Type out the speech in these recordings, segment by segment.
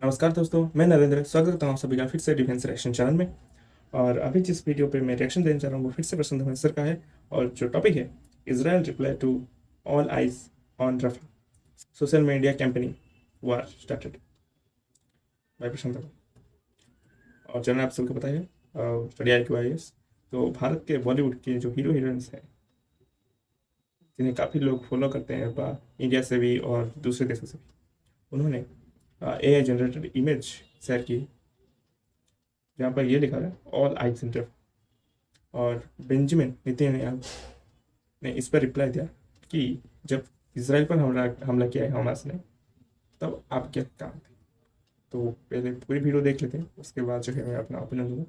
नमस्कार दोस्तों, मैं नरेंद्र स्वागत करता हूँ आप सभी का फिर से डिफेंस रिएक्शन चैनल में। और अभी जिस वीडियो पे मैं रिएक्शन देने जा रहा हूँ वो फिर से प्रशांत धवन सर का है। और जो टॉपिक है, Israel reply to all eyes on Rafah, social media campaigning war started by Prashant Dhawan. और चैनल आप सबको पता है, study I Q I S. तो भारत के बॉलीवुड के जो हीरो हीरोइंस हैं, जिन्हें काफ़ी लोग फॉलो करते हैं इंडिया से भी और दूसरे देशों से भी, उन्होंने AI जनरेटेड इमेज शेयर की, जहाँ पर ये लिखा है ऑल आई सेंटर। और बेंजामिन नेतन्याहू ने इस पर रिप्लाई दिया कि जब इसराइल पर हमला हमला किया है हमास ने, तब आप क्या काम थे। तो पहले पूरी वीडियो देख लेते हैं, उसके बाद जो है मैं अपना ओपिनियन दूंगा।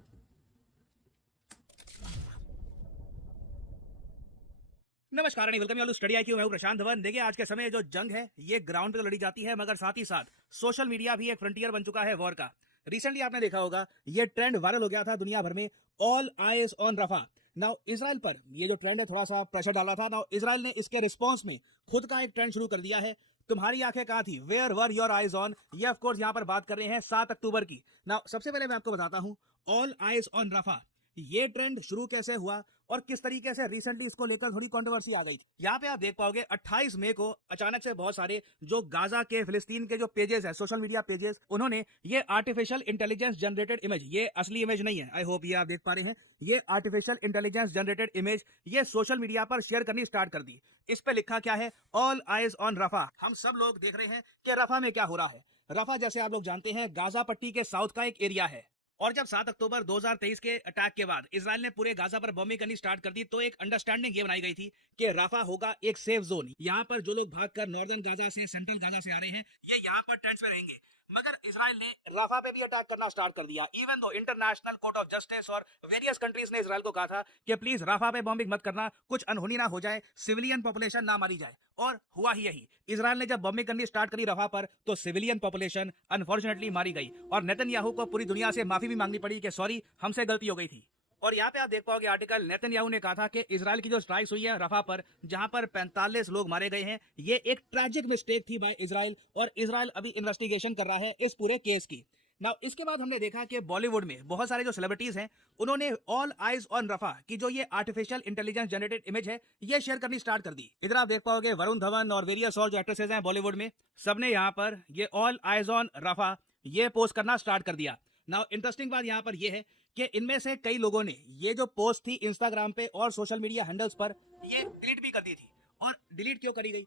नमस्कार and welcome to Study IQ. मैं हूं प्रशांत धवन। देखिए, आज के समय जो जंग है ये ग्राउंड पे तो लड़ी जाती है, मगर साथ ही साथ सोशल मीडिया भी एक फ्रंटियर बन चुका है वॉर का। रिसेंटली आपने देखा होगा, ये ट्रेंड वायरल हो गया था दुनिया भर में, all eyes on Rafah. Now Israel पर ये जो ट्रेंड है थोड़ा सा प्रेशर डाला था। नाउ इसराइल ने इसके रिस्पॉन्स में खुद का एक ट्रेंड शुरू कर दिया है। तुम्हारी आंखें कहां थी, where were your eyes on. ये ऑफ कोर्स यहाँ पर बात कर रहे हैं 7 अक्टूबर की। नाउ सबसे पहले मैं आपको बताता हूं ऑल आईज ऑन रफा ये ट्रेंड शुरू कैसे हुआ और किस तरीके से रिसेंटली इसको लेकर थोड़ी कंट्रोवर्सी आ गई थी। यहाँ पे आप देख पाओगे 28 मई को अचानक से बहुत सारे जो गाजा के फिलिस्तीन के जो पेजेस है, सोशल मीडिया पेजेस, उन्होंने ये आर्टिफिशियल इंटेलिजेंस जनरेटेड इमेज, ये असली इमेज नहीं है, आई होप ये आप देख पा रहे हैं, ये आर्टिफिशियल इंटेलिजेंस जनरेटेड इमेज ये सोशल मीडिया पर शेयर करनी स्टार्ट कर दी। इस पे लिखा क्या है, ऑल आईज ऑन रफा। हम सब लोग देख रहे हैं कि रफा में क्या हो रहा है। रफा, जैसे आप लोग जानते हैं, गाजा पट्टी के साउथ का एक एरिया है। और जब 7 अक्टूबर 2023 के अटैक के बाद इसराइल ने पूरे गाजा पर बॉम्बिंग करनी स्टार्ट कर दी, तो एक अंडरस्टैंडिंग ये बनाई गई थी कि राफा होगा एक सेफ जोन। यहाँ पर जो लोग भागकर नॉर्दर्न गाजा से, सेंट्रल गाजा से आ रहे हैं, ये यहाँ पर टेंट्स में रहेंगे। मगर इसराइल ने राफा पे भी अटैक करना स्टार्ट कर दिया। Even though international court of justice और वेरियस कंट्रीज ने इसराइल को कहा था कि प्लीज राफा पे बॉम्बिंग मत करना, कुछ अनहोनी ना हो जाए, सिविलियन पॉपुलेशन ना मारी जाए। और हुआ ही यही। इसराइल ने जब बॉम्बिंग करनी स्टार्ट करी रफा पर, तो सिविलियन पॉपुलेशन अनफॉर्चुनेटली मारी गई और नेतन्याहू को पूरी दुनिया से माफी भी मांगनी पड़ी कि सॉरी, हमसे गलती हो गई थी। और यहाँ पे आप देख पाओगे आर्टिकल, नेतन्याहू ने कहा था कि इसराइल की जो स्ट्राइक्स हुई है रफा पर, जहां पर 45 लोग मारे गए हैं, ये एक ट्रैजिक मिस्टेक थी बाय इसराइल, और इसराइल अभी इन्वेस्टिगेशन कर रहा है इस पूरे केस की। नाउ इसके बाद हमने देखा कि बॉलीवुड में बहुत सारे जो सेलिब्रिटीज हैं, उन्होंने ऑल आइज ऑन रफा की जो ये आर्टिफिशियल इंटेलिजेंस जनरेटेड इमेज है, ये शेयर करनी स्टार्ट कर दी। इधर आप देख पाओगे वरुण धवन और वेरियस और जो एक्ट्रेसेस हैं बॉलीवुड में, सबने यहाँ पर ये ऑल आइज ऑन रफा ये पोस्ट करना स्टार्ट कर दिया। नाउ इंटरेस्टिंग बात यहाँ पर यह है कि इनमें से कई लोगों ने ये जो पोस्ट थी इंस्टाग्राम पे और सोशल मीडिया हैंडल्स पर, ये डिलीट भी कर दी थी। और डिलीट क्यों करी गई?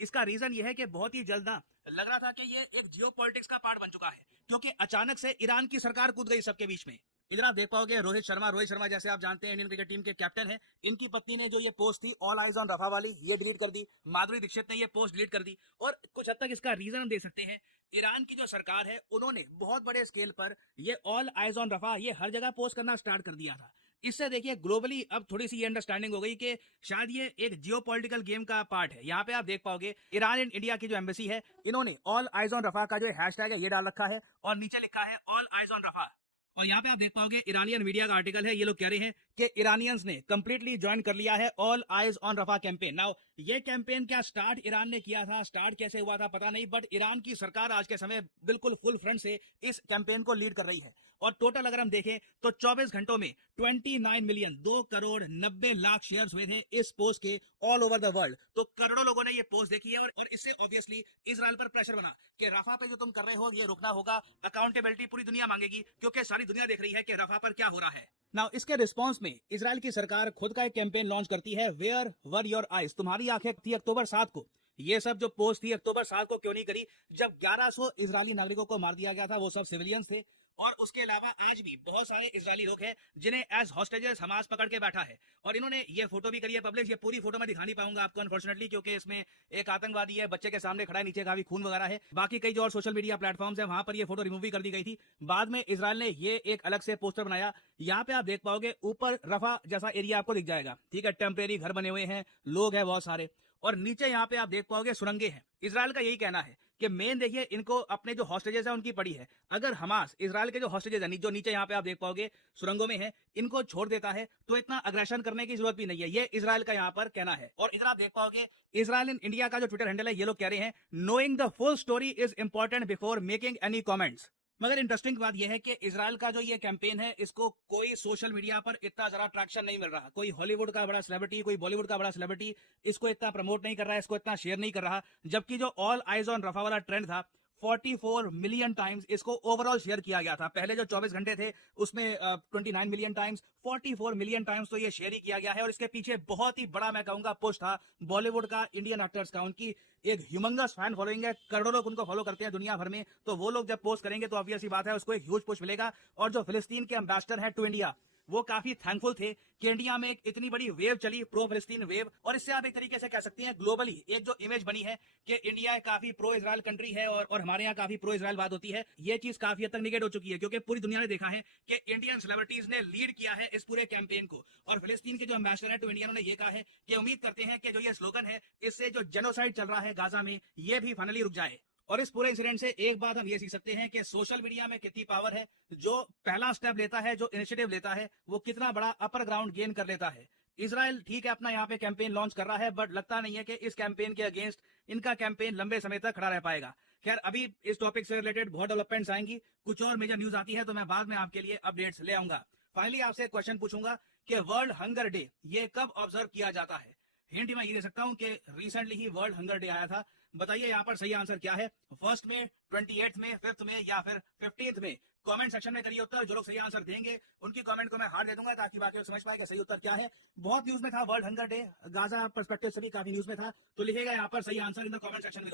इसका रीजन ये है कि बहुत ही जल्द ना लग रहा था कि ये एक जियो पॉलिटिक्स का पार्ट बन चुका है, क्योंकि अचानक से ईरान की सरकार कूद गई सबके बीच में। इधर आप देख पाओगे रोहित शर्मा जैसे आप जानते हैं इंडियन क्रिकेट टीम के कैप्टन है, इनकी पत्नी ने जो ये पोस्ट थी ऑल आइज ऑन रफा वाली, ये डिलीट कर दी। माधुरी दीक्षित ने ये पोस्ट डिलीट कर दी। और कुछ हद तक इसका रीजन हम दे सकते हैं, ईरान की जो सरकार है उन्होंने बहुत बड़े स्केल पर ये ऑल आइज ऑन रफा ये हर जगह पोस्ट करना स्टार्ट कर दिया था। इससे देखिए ग्लोबली अब थोड़ी सी ये अंडरस्टैंडिंग हो गई कि शायद ये एक जियोपॉलिटिकल गेम का पार्ट है। यहाँ पे आप देख पाओगे ईरान एंड इंडिया की जो एम्बेसी है, इन्होंने ऑल आइज ऑन रफा का जो हैशटैग है ये डाल रखा है, और नीचे लिखा है ऑल आइज ऑन रफा। और यहाँ पे आप देख पाओगे ईरानियन मीडिया का आर्टिकल है, ये लोग कह रहे हैं कि ईरानियंस ने कंप्लीटली ज्वाइन कर लिया है all eyes on Rafah campaign. Now ये कैंपेन क्या स्टार्ट ईरान ने किया था, स्टार्ट कैसे हुआ था पता नहीं, बट ईरान की सरकार आज के समय बिल्कुल फुल फ्रंट से इस कैंपेन को लीड कर रही है। और टोटल अगर हम देखें तो 24 घंटों में 29 मिलियन 2 करोड़ 90 लाख शेयर्स हुए थे इस पोस्ट के ऑल ओवर द वर्ल्ड। तो करोड़ों लोगों ने ये पोस्ट देखी है, और इससे ऑब्वियसली इसराइल पर प्रेशर बना कि रफा पे जो तुम कर रहे हो ये रुकना होगा, अकाउंटेबिलिटी पूरी दुनिया मांगेगी, क्योंकि सारी दुनिया देख रही है कि रफा पर क्या हो रहा है। नाउ इसके रिस्पांस में इसराइल की सरकार खुद का एक कैंपेन लॉन्च करती है, वेयर वर योर आइज, तुम्हारी आंखें थी, अक्टूबर 7 को। ये सब जो पोस्ट थी अक्टूबर 7 को क्यों नहीं करी, जब 1100 इजरायली नागरिकों को मार दिया गया था, वो सब सिविलियंस थे। और उसके अलावा आज भी बहुत सारे इजरायली लोग हैं जिन्हें एज हॉस्टेजेस हमास पकड़ के बैठा है, और इन्होंने ये फोटो भी करी है पब्लिश। ये पूरी फोटो मैं दिखा नहीं पाऊंगा आपको अनफॉर्चुनेटली, क्योंकि इसमें एक आतंकवादी है, बच्चे के सामने खड़ा है, नीचे काफी खून वगैरह है। बाकी कई जो और सोशल मीडिया प्लेटफॉर्म्स है वहां पर ये फोटो रिमूव भी कर दी गई थी। बाद में इसराइल ने ये एक अलग से पोस्टर बनाया। यहाँ पे आप देख पाओगे ऊपर रफा जैसा एरिया आपको दिख जाएगा, ठीक है, टेम्परेरी घर बने हुए हैं, लोग हैं बहुत सारे, और नीचे यहाँ पे आप देख पाओगे सुरंगे हैं। इसराइल का यही कहना है कि मेन देखिए इनको अपने जो हॉस्टेजेस है उनकी पड़ी है। अगर हमास इजराइल के जो हॉस्टेजेस है जो नीचे यहाँ पे आप देख पाओगे सुरंगों में है, इनको छोड़ देता है तो इतना अग्रेशन करने की जरूरत भी नहीं है। ये इजराइल का यहाँ पर कहना है। और इधर आप देख पाओगे इजराइल इन इंडिया का जो ट्विटर हैंडल है ये लोग कह रहे हैं knowing the full story is important before making any comments. मगर इंटरेस्टिंग बात यह है कि इजराइल का जो ये कैंपेन है इसको कोई सोशल मीडिया पर इतना जरा ट्रैक्शन नहीं मिल रहा। कोई हॉलीवुड का बड़ा सेलिब्रिटी, कोई बॉलीवुड का बड़ा सेलिब्रिटी इसको इतना प्रमोट नहीं कर रहा है, इसको इतना शेयर नहीं कर रहा। जबकि जो ऑल आइज ऑन रफा वाला ट्रेंड था 44 मिलियन टाइम्स इसको ओवरऑल शेयर किया गया था। पहले जो 24 घंटे थे उसमें 29 मिलियन टाइम्स, 44 मिलियन टाइम्स तो ये शेयर ही किया गया है। और इसके पीछे बहुत ही बड़ा मैं कहूंगा पुश था बॉलीवुड का, इंडियन एक्टर्स का। उनकी एक ह्यूमंगस फैन फॉलोइंग है, करोड़ों लोग उनको फॉलो करते हैं दुनिया भर में। तो वो लोग जब पोस्ट करेंगे तो ऑब्वियस ही बात है उसको एक ह्यूज पुश मिलेगा। और जो फिलिस्तीन के एम्बेसडर है टू इंडिया वो काफी थैंकफुल थे कि इंडिया में एक इतनी बड़ी वेव चली, प्रो फिलिस्तीन वेव। और इससे आप एक तरीके से कह सकते हैं ग्लोबली एक जो इमेज बनी है कि इंडिया काफी प्रो इजराइल कंट्री है और हमारे यहाँ काफी प्रो इजराइल बात होती है, ये चीज काफी हद तक निगेट हो चुकी है। क्योंकि पूरी दुनिया ने देखा है कि इंडियन सेलिब्रिटीज ने लीड किया है इस पूरे कैंपेन को। और फिलिस्तीन के जो एम्बेसडर है टू इंडिया ने ये कहा है कि उम्मीद करते हैं कि जो ये स्लोगन है इससे जो जेनोसाइड चल रहा है गाजा में ये भी फाइनली रुक जाए। और इस पूरे इंसिडेंट से एक बात हम ये सीख सकते हैं कि सोशल मीडिया में कितनी पावर है। जो पहला स्टेप लेता है, जो इनिशिएटिव लेता है, वो कितना बड़ा अपर ग्राउंड गेन कर लेता है। इजराइल ठीक है अपना यहाँ पे कैंपेन लॉन्च कर रहा है, बट लगता नहीं है कि इस कैंपेन के अगेंस्ट इनका कैंपेन लंबे समय तक खड़ा रह पाएगा। खैर अभी इस टॉपिक से रिलेटेड बहुत डेवलपमेंट्स आएंगी, कुछ और मेजर न्यूज आती है तो मैं बाद में आपके लिए अपडेट्स ले आऊंगा। फाइनली आपसे एक क्वेश्चन पूछूंगा कि वर्ल्ड हंगर डे ये कब ऑब्जर्व किया जाता है। हिंट मैं ये दे सकता हूं कि रिसेंटली ही वर्ल्ड हंगर डे आया था। बताइए यहाँ पर सही आंसर क्या है, फर्स्ट में, 28 में, 5th में या फिर 15th में। कमेंट सेक्शन में करिए उत्तर। जो लोग सही आंसर देंगे उनकी कमेंट को मैं हार्ट दे दूंगा ताकि बाकी लोग समझ पाए कि सही उत्तर क्या है। बहुत न्यूज में था world hunger day, Gaza perspective से भी काफी न्यूज में था। तो लिखेगा यहाँ पर सही answer in the comment section में।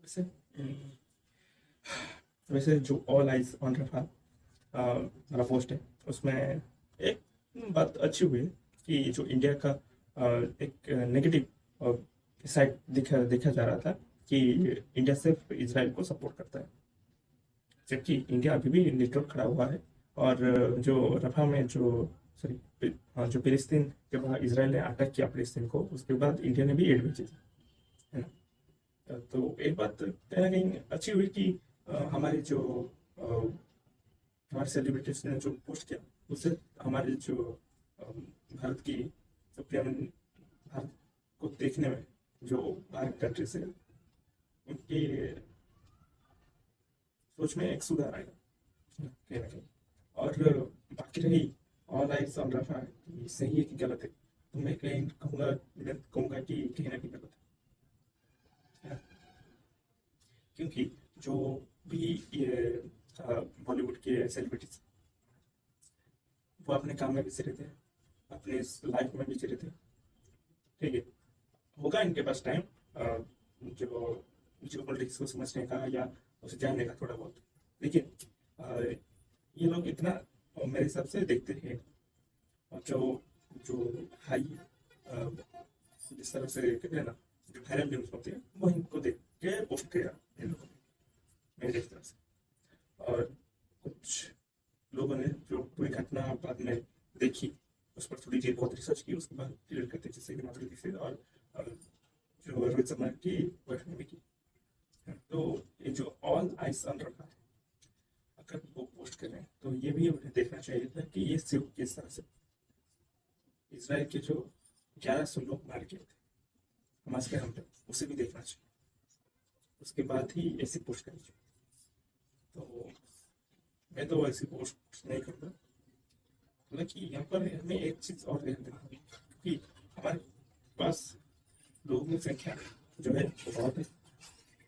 वैसे वैसे जो ऑल आइज ऑन रफा वाला पोस्ट है उसमें एक बात अच्छी हुई है कि जो इंडिया का एक नेगेटिव साइड देखा जा रहा था कि इंडिया सिर्फ इजराइल को सपोर्ट करता है, जबकि इंडिया अभी भी न्यूट्रल खड़ा हुआ है। और जो रफा में जो फिलिस्तीन के बाद इजराइल ने अटैक किया फिलिस्तीन को, उसके बाद इंडिया ने भी एड भेजी थी, है ना। तो एक बात कहीं ना कहीं अच्छी हुई कि हमारे जो हमारे सेलिब्रिटीज ने जो पोस्ट किया उससे हमारे जो भारत की जो प्रेम भारत को देखने में जो बाहर कंट्री से उनकी सोच में एक सुधार आएगा कहीं ना कहीं। और बाकी रही ऑल आइज ऑन रफा कि सही है कि गलत है, तो मैं कहूँगा कि कहीं ना कहीं गलत है। क्योंकि जो भी ये बॉलीवुड के सेलिब्रिटीज वो अपने काम में बिजी रहते हैं, अपने लाइफ में बिजी रहते हैं, ठीक है। होगा इनके पास टाइम जो जो पॉलिटिक्स को समझने का या उसे जानने का थोड़ा बहुत, लेकिन ये लोग इतना मेरे हिसाब से देखते हैं और जो हाई जिस तरह से कहते हैं ना, जो वायरल न्यूज होती है वो इनको देख के पोस्ट किया इन लोगों ने मेरे तरफ से। और कुछ लोगों ने जो पूरी घटना बाद में देखी उस पर थोड़ी देर बहुत रिसर्च की, उसके बाद क्लियर करते जैसे कि माधुरी दीक्षित और जो रोहित शर्मा की वाइफ ने भी की। तो ये जो ऑल आइज ऑन रफा है अगर वो पोस्ट कर रहे हैं तो ये भी उन्हें देखना चाहिए था कि ये सिर्फ किस तरह से इसराइल के जो 1100 लोग मार गए थे हमास के हमले, उसे भी देखना चाहिए, उसके बाद ही ऐसी पोस्ट करनी चाहिए। तो मैं तो ऐसी पोस्ट नहीं करता, हालांकि यहाँ पर हमें एक चीज और ध्यान देना होगी कि हमारे पास लोगों की संख्या जो है वो बहुत है,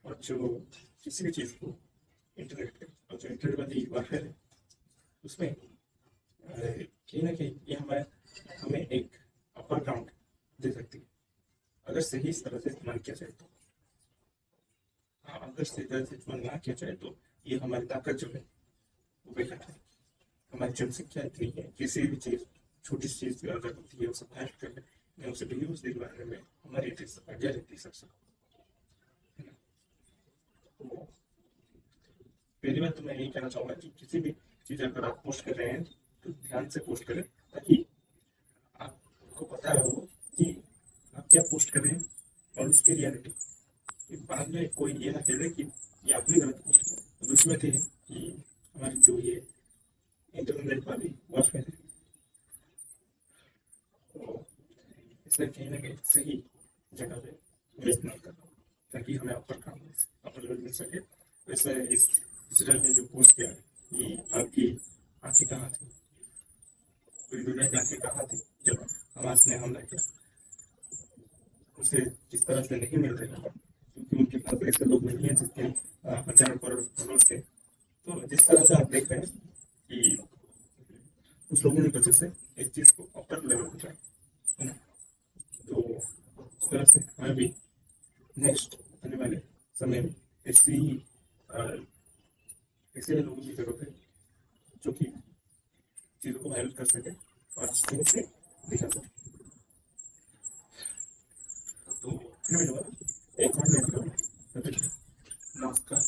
और जो किसी भी चीज़ को इंटरनेट पे और जो इंटरनेट वाली वारफेयर है उसमें कहीं ना कहीं ये हमें एक अपर ग्राउंड दे सकती है अगर सही इस तरह से इस्तेमाल किया जाए तो। हाँ, अगर सही तरह से इस्तेमाल ना किया जाए तो ये हमारी ताकत जो है वो बेकार है। हमारी जनसंख्या इतनी है, किसी भी चीज़ छोटी सी चीज़ अगर होती है उसे फाइट करने उसे न्यूज़ दिलवाने में हमारी आगे रहती है सबसे। पहली बात तो मैं यही कहना चाहूँगा कि किसी भी चीज़ अगर आप पोस्ट कर रहे हैं तो ध्यान से पोस्ट करें ताकि आपको पता हो कि आप क्या पोस्ट कर रहे हैं और उसकी रियलिटी। बाद में कोई ये ना कह दे कि ये अपनी गलती है। दूसरी बात ये है कि हमारी जो ये इंटरनेट वाली वर्क है तो इसलिए कहीं ना कहीं सही जगह पे वेस्ट ना कर, ताकि हमें अपर लेवल मिल सके। वैसे इस इसराइल ने जो पोस्ट किया कि आपकी आंखें कहाँ थी, पूरी दुनिया की आंखें कहाँ थी जब हमास ने हमला किया। उसे जिस तरह से नहीं मिल रही, क्योंकि उनके पास ऐसे लोग नहीं है जिसके हजारों करोड़ फॉलोअर्स थे। तो जिस तरह से आप देख रहे हैं कि कुछ लोगों की वजह से इस चीज को अपर लेवल हो जाए, है ना। तो इस तरह से हमें भी नेक्स्ट आने वाले समय में ऐसी ही ऐसे लोगों की जरूरत है जो कि चीजों को हेल्प कर सके और सही से दिखा सके। तो फिर मिलूंगा एक और नए वीडियो में। तब तक के लिए नमस्कार।